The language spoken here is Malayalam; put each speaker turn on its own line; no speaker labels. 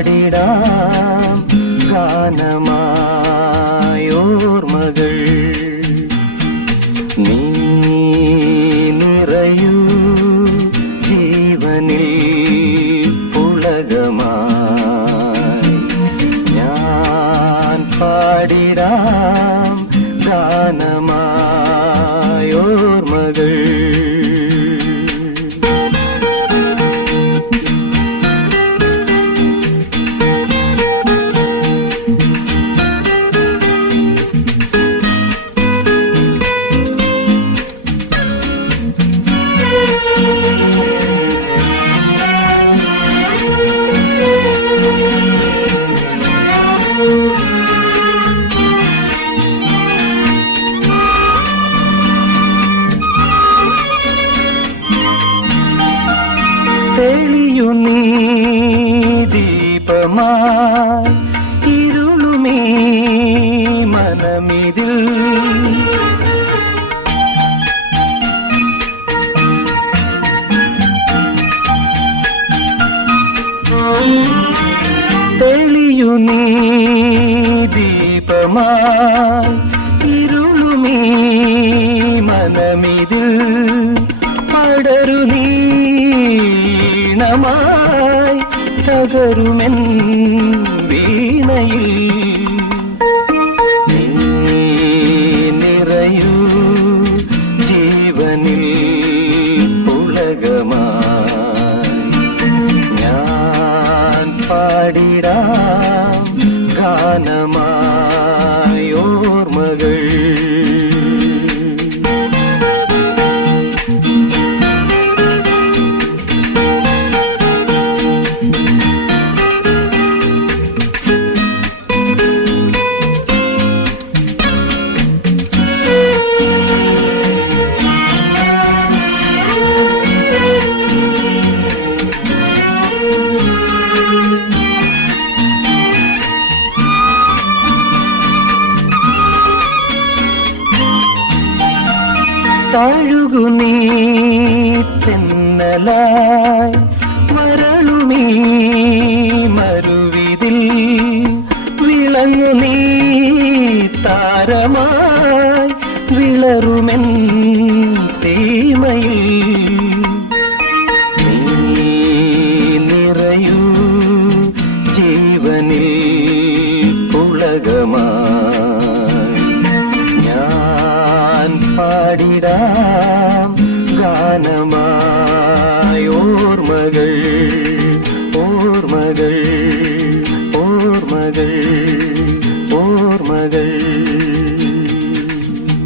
பாடிடாம். காண തെളിയു നീ ദീപമായി മനമിതിൽ. തെളിയു നീ ദീപമായി മനമിതിൽ. പടരു നീണമായി തകരുമെൻ വീണയിൽ. നീ നിറയൂ ജീവനിൽ പാടിടാം തഴുകു നീ തെന്നലായി വരളുമീ മരുവിതിൽ വിളങ്ങു നീ താരമായി വിളറുമെൻ സീമയിൽ. നീ നിറയൂ ജീവനിൽ പുളകമായി பாடிடாம். கானமாய் ஓர்மகள் ஓர்மகள் ஓர்மகள்